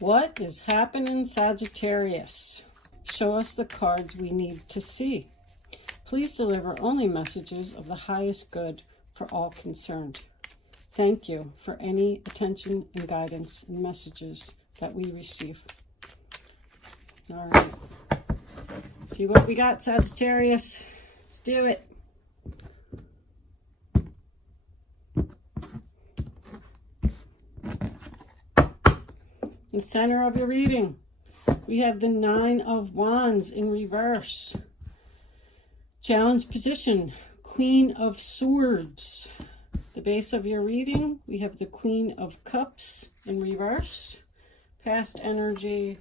What is happening, Sagittarius? Show us the cards we need to see. Please deliver only messages of the highest good for all concerned. Thank you for any attention and guidance and messages that we receive. All right. See what we got, Sagittarius. Let's do it. In the center of your reading, we have the Nine of Wands in reverse. Challenge position, Queen of Swords. The base of your reading, we have the Queen of Cups in reverse. Past energy,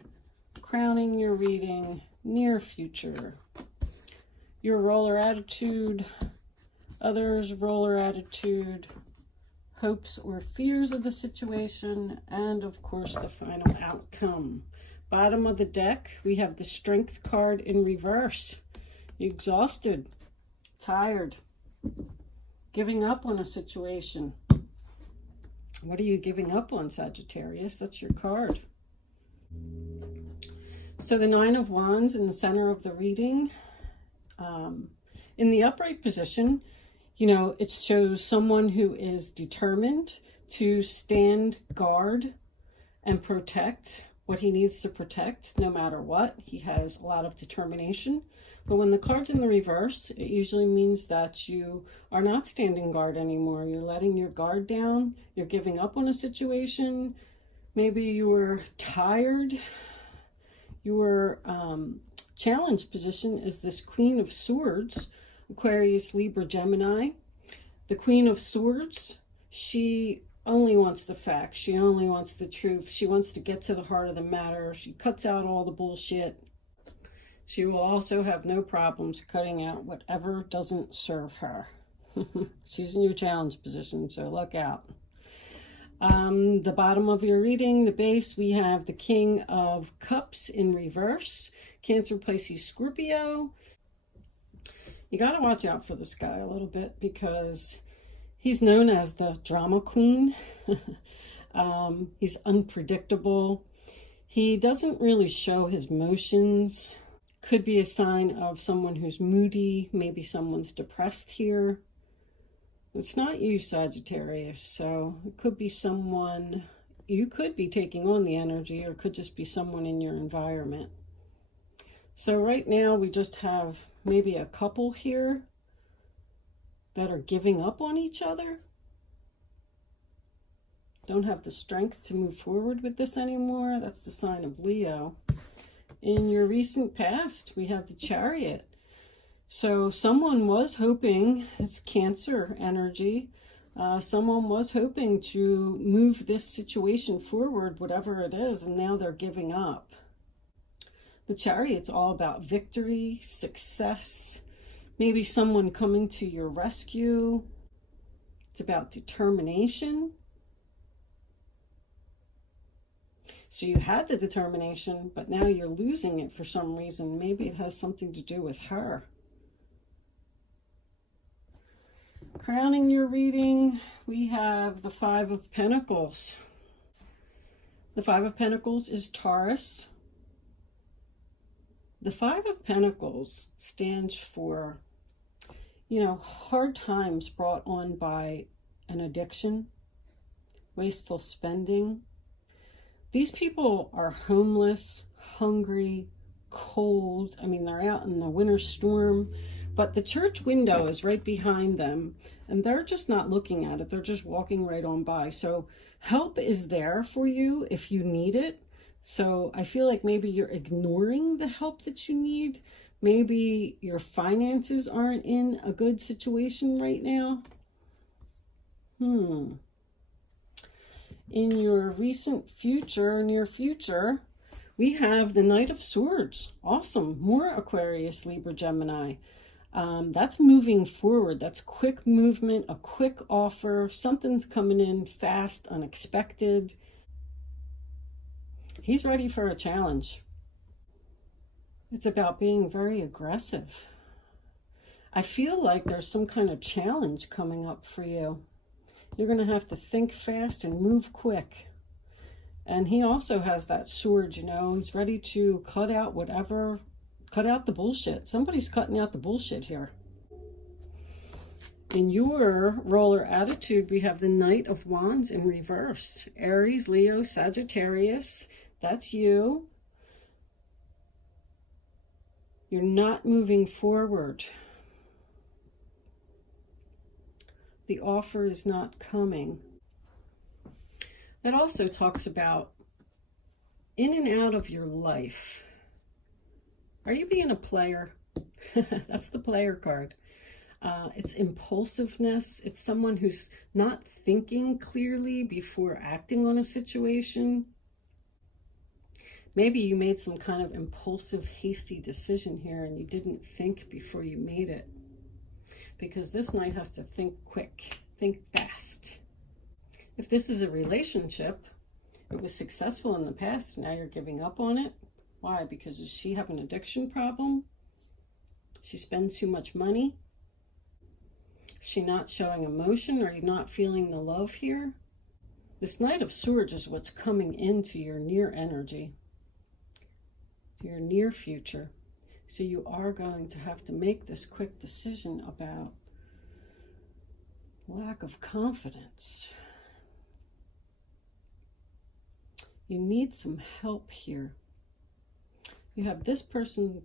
crowning your reading, near future. Your roller attitude, others' roller attitude, hopes or fears of the situation, and of course the final outcome. Bottom of the deck, we have the Strength card in reverse. Exhausted, tired, giving up on a situation. What are you giving up on, Sagittarius? That's your card. So the Nine of Wands in the center of the reading. In the upright position, you know, it shows someone who is determined to stand guard and protect what he needs to protect no matter what. He has a lot of determination. But when the card's in the reverse, it usually means that you are not standing guard anymore. You're letting your guard down. You're giving up on a situation. Maybe you were tired. Your challenge position is this Queen of Swords, Aquarius, Libra, Gemini. The Queen of Swords, she only wants the facts. She only wants the truth. She wants to get to the heart of the matter. She cuts out all the bullshit. She will also have no problems cutting out whatever doesn't serve her. She's in your challenge position, so look out. The bottom of your reading, the base, we have the King of Cups in reverse. Cancer, Pisces, Scorpio. You got to watch out for this guy a little bit because he's known as the drama queen. He's unpredictable. He doesn't really show his motions. Could be a sign of someone who's moody. Maybe someone's depressed here. It's not you, Sagittarius. So it could be someone, you could be taking on the energy, or it could just be someone in your environment. So right now we just have maybe a couple here that are giving up on each other. Don't have the strength to move forward with this anymore. That's the sign of Leo. In your recent past, we have the Chariot. So someone was hoping, it's Cancer energy, someone was hoping to move this situation forward, whatever it is, and now they're giving up. The Chariot's all about victory, success, maybe someone coming to your rescue. It's about determination. So you had the determination, but now you're losing it for some reason. Maybe it has something to do with her. Crowning your reading, we have the Five of Pentacles. The Five of Pentacles is Taurus. The Five of Pentacles stands for, you know, hard times brought on by an addiction, wasteful spending. These people are homeless, hungry, cold. I mean, they're out in the winter storm, but the church window is right behind them, and they're just not looking at it. They're just walking right on by. So help is there for you if you need it. So I feel like maybe you're ignoring the help that you need. Maybe your finances aren't in a good situation right now. In your recent future, near future, we have the Knight of Swords. Awesome. More Aquarius, Libra, Gemini. That's moving forward. That's quick movement, a quick offer. Something's coming in fast, unexpected. He's ready for a challenge. It's about being very aggressive. I feel like there's some kind of challenge coming up for you. You're going to have to think fast and move quick. And he also has that sword, he's ready to cut out the bullshit. Somebody's cutting out the bullshit here. In your roller attitude, we have the Knight of Wands in reverse. Aries, Leo, Sagittarius, that's you. You're not moving forward. The offer is not coming. That also talks about in and out of your life. Are you being a player? That's the player card. It's impulsiveness. It's someone who's not thinking clearly before acting on a situation. Maybe you made some kind of impulsive, hasty decision here and you didn't think before you made it. Because this Knight has to think quick, think fast. If this is a relationship, it was successful in the past, now you're giving up on it. Why? Because does she have an addiction problem? She spends too much money? Is she not showing emotion? Are you not feeling the love here? This Knight of Swords is what's coming into your near energy, to your near future. So you are going to have to make this quick decision about lack of confidence. You need some help here. You have this person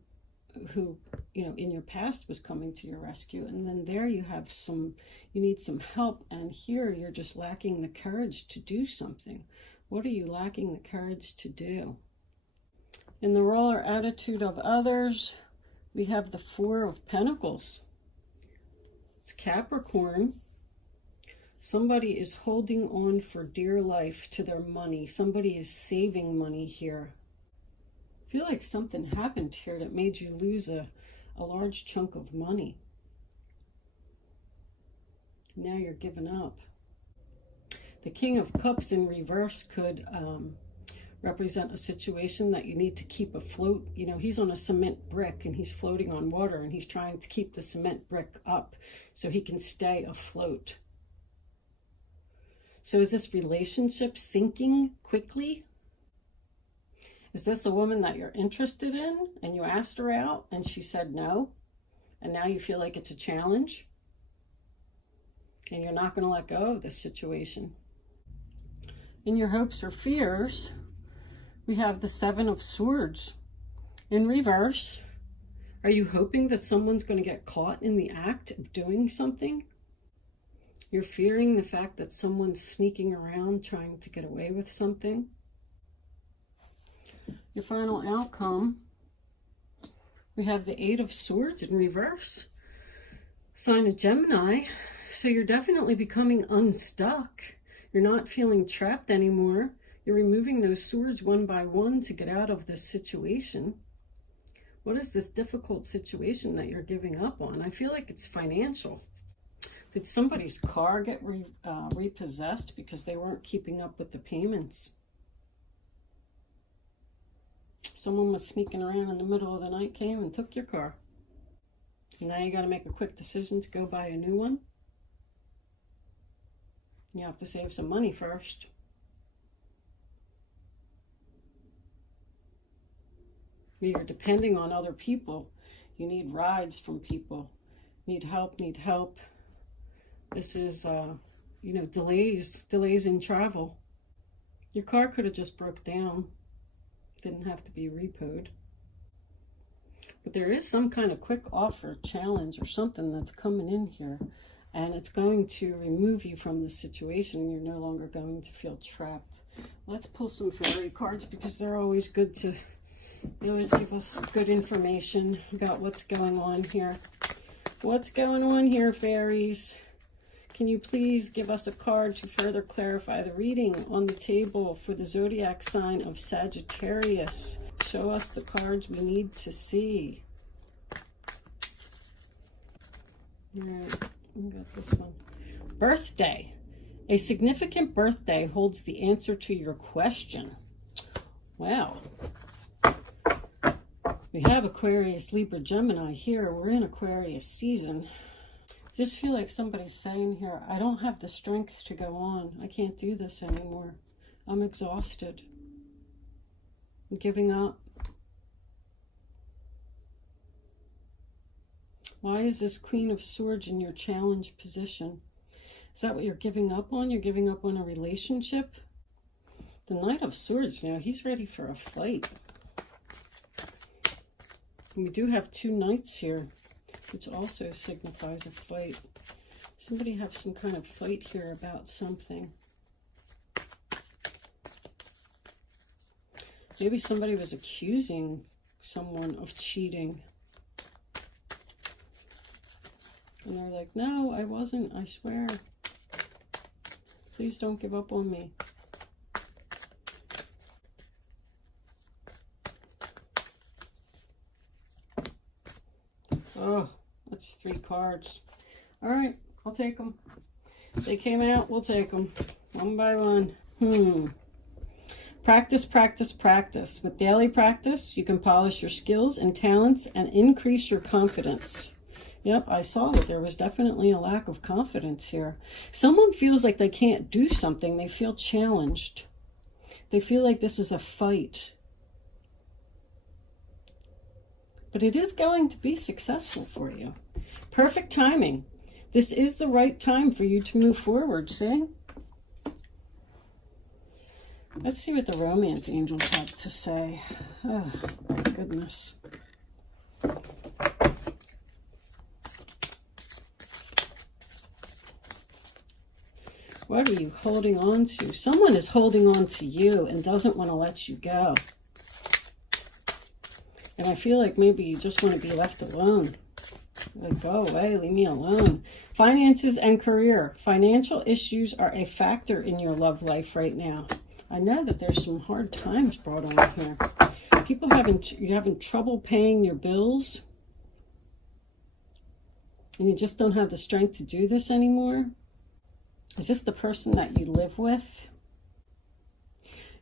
who, in your past was coming to your rescue, and then there you have you need some help, and here you're just lacking the courage to do something. What are you lacking the courage to do? In the roller attitude of others, we have the Four of Pentacles. It's Capricorn. Somebody is holding on for dear life to their money. Somebody is saving money here. I feel like something happened here that made you lose a large chunk of money. Now you're giving up. The King of Cups in reverse could represent a situation that you need to keep afloat. He's on a cement brick and he's floating on water, and he's trying to keep the cement brick up so he can stay afloat. So is this relationship sinking quickly? Is this a woman that you're interested in and you asked her out and she said no, and now you feel like it's a challenge and you're not going to let go of this situation? In your hopes or fears, we have the Seven of Swords in reverse. Are you hoping that someone's going to get caught in the act of doing something? You're fearing the fact that someone's sneaking around trying to get away with something. Your final outcome, we have the Eight of Swords in reverse. Sign of Gemini. So you're definitely becoming unstuck. You're not feeling trapped anymore. You're removing those swords one by one to get out of this situation. What is this difficult situation that you're giving up on? I feel like it's financial. Did somebody's car get repossessed because they weren't keeping up with the payments? Someone was sneaking around in the middle of the night, came and took your car. And now you got to make a quick decision to go buy a new one. You have to save some money first. You're depending on other people. You need rides from people. Need help. This is, delays in travel. Your car could have just broke down. Didn't have to be repoed. But there is some kind of quick offer, challenge, or something that's coming in here. And it's going to remove you from this situation. You're no longer going to feel trapped. Let's pull some fairy cards because they're always good to... They always give us good information about what's going on here. What's going on here, fairies? Can you please give us a card to further clarify the reading on the table for the zodiac sign of Sagittarius? Show us the cards we need to see. All right, we got this one. Birthday. A significant birthday holds the answer to your question. Wow. We have Aquarius, Libra, Gemini here. We're in Aquarius season. I just feel like somebody's saying here, I don't have the strength to go on. I can't do this anymore. I'm exhausted. Giving up. Why is this Queen of Swords in your challenge position? Is that what you're giving up on? You're giving up on a relationship? The Knight of Swords, he's ready for a fight. And we do have 2 knights here, which also signifies a fight. Somebody have some kind of fight here about something. Maybe somebody was accusing someone of cheating. And they're like, no, I wasn't, I swear. Please don't give up on me. Oh, that's 3 cards. All right, I'll take them. They came out, we'll take them. One by one. Practice, practice, practice. With daily practice, you can polish your skills and talents and increase your confidence. Yep, I saw that there was definitely a lack of confidence here. Someone feels like they can't do something. They feel challenged. They feel like this is a fight. But it is going to be successful for you. Perfect timing. This is the right time for you to move forward, see? Let's see what the romance angels have to say. Oh, my goodness. What are you holding on to? Someone is holding on to you and doesn't want to let you go. And I feel like maybe you just want to be left alone. Like, go away, leave me alone. Finances and career. Financial issues are a factor in your love life right now. I know that there's some hard times brought on here. People you're having trouble paying your bills. And you just don't have the strength to do this anymore. Is this the person that you live with?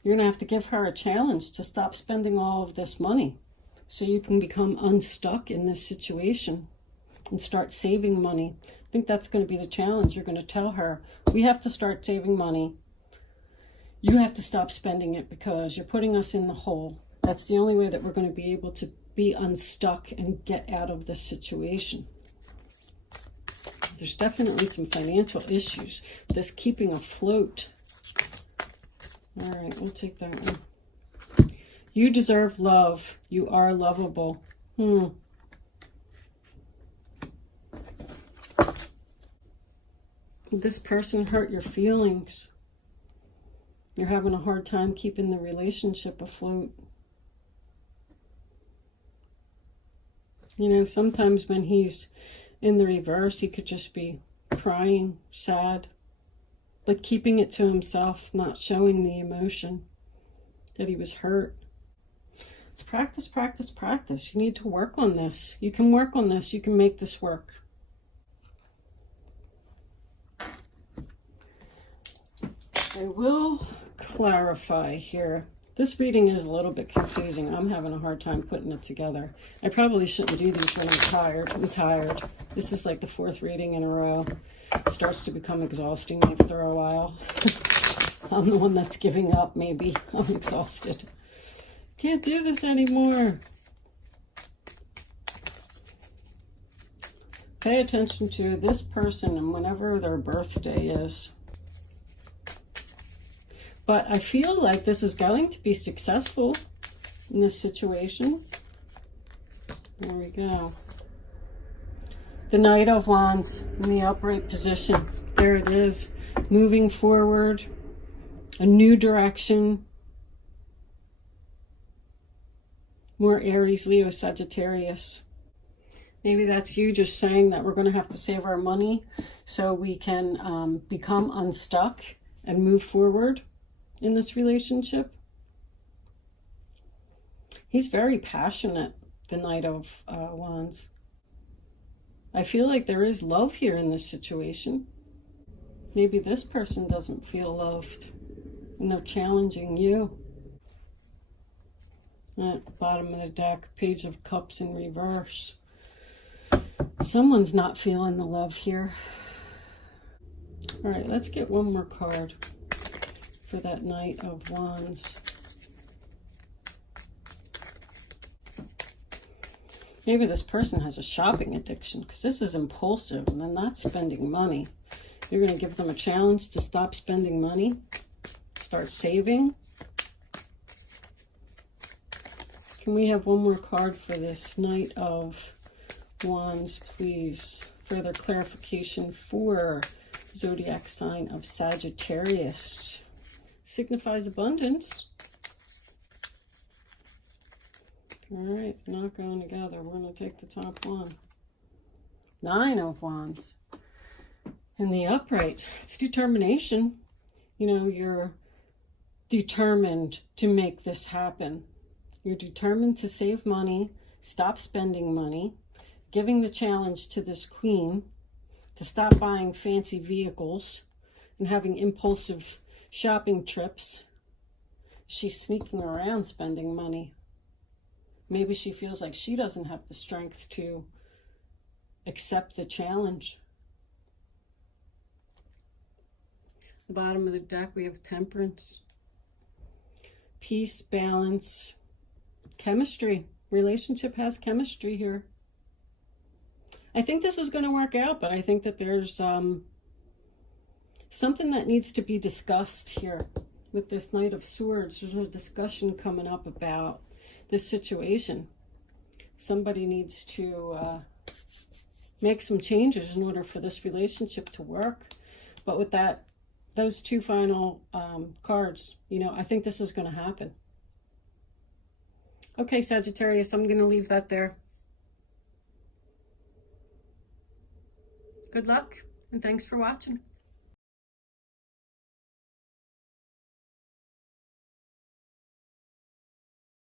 You're going to have to give her a challenge to stop spending all of this money so you can become unstuck in this situation and start saving money. I think that's going to be the challenge. You're going to tell her, we have to start saving money. You have to stop spending it because you're putting us in the hole. That's the only way that we're going to be able to be unstuck and get out of this situation. There's definitely some financial issues. This keeping afloat. All right, we'll take that one. You deserve love. You are lovable. This person hurt your feelings. You're having a hard time keeping the relationship afloat. You know, sometimes when he's in the reverse, he could just be crying, sad, but keeping it to himself, not showing the emotion that he was hurt. It's practice, practice, practice. You need to work on this. You can work on this. You can make this work. I will clarify here. This reading is a little bit confusing. I'm having a hard time putting it together. I probably shouldn't do these when I'm tired. I'm tired. This is like the 4th reading in a row. It starts to become exhausting after a while. I'm the one that's giving up, maybe. I'm exhausted. Can't do this anymore. Pay attention to this person and whenever their birthday is. But I feel like this is going to be successful in this situation. There we go. The Knight of Wands in the upright position. There it is. Moving forward. A new direction. More Aries, Leo, Sagittarius. Maybe that's you just saying that we're going to have to save our money so we can become unstuck and move forward in this relationship. He's very passionate, the Knight of Wands. I feel like there is love here in this situation. Maybe this person doesn't feel loved and they're challenging you. At the bottom of the deck, Page of Cups in reverse. Someone's not feeling the love here. All right, let's get one more card for that Knight of Wands. Maybe this person has a shopping addiction, because this is impulsive and they're not spending money. You're going to give them a challenge to stop spending money, start saving. Can we have one more card for this Knight of Wands, please? Further clarification for zodiac sign of Sagittarius. Signifies abundance. All right, they're not going together. We're going to take the top one. 9 of Wands. In the upright, it's determination. You know, you're determined to make this happen. You're determined to save money, stop spending money, giving the challenge to this queen to stop buying fancy vehicles and having impulsive shopping trips. She's sneaking around spending money. Maybe she feels like she doesn't have the strength to accept the challenge. The bottom of the deck, we have Temperance. Peace, balance, chemistry. Relationship has chemistry here. I think this is going to work out, but I think that there's something that needs to be discussed here with this Knight of Swords. There's a discussion coming up about this situation. Somebody needs to make some changes in order for this relationship to work. But with that, those two final cards, you know, I think this is going to happen. Okay, Sagittarius, I'm going to leave that there. Good luck, and thanks for watching.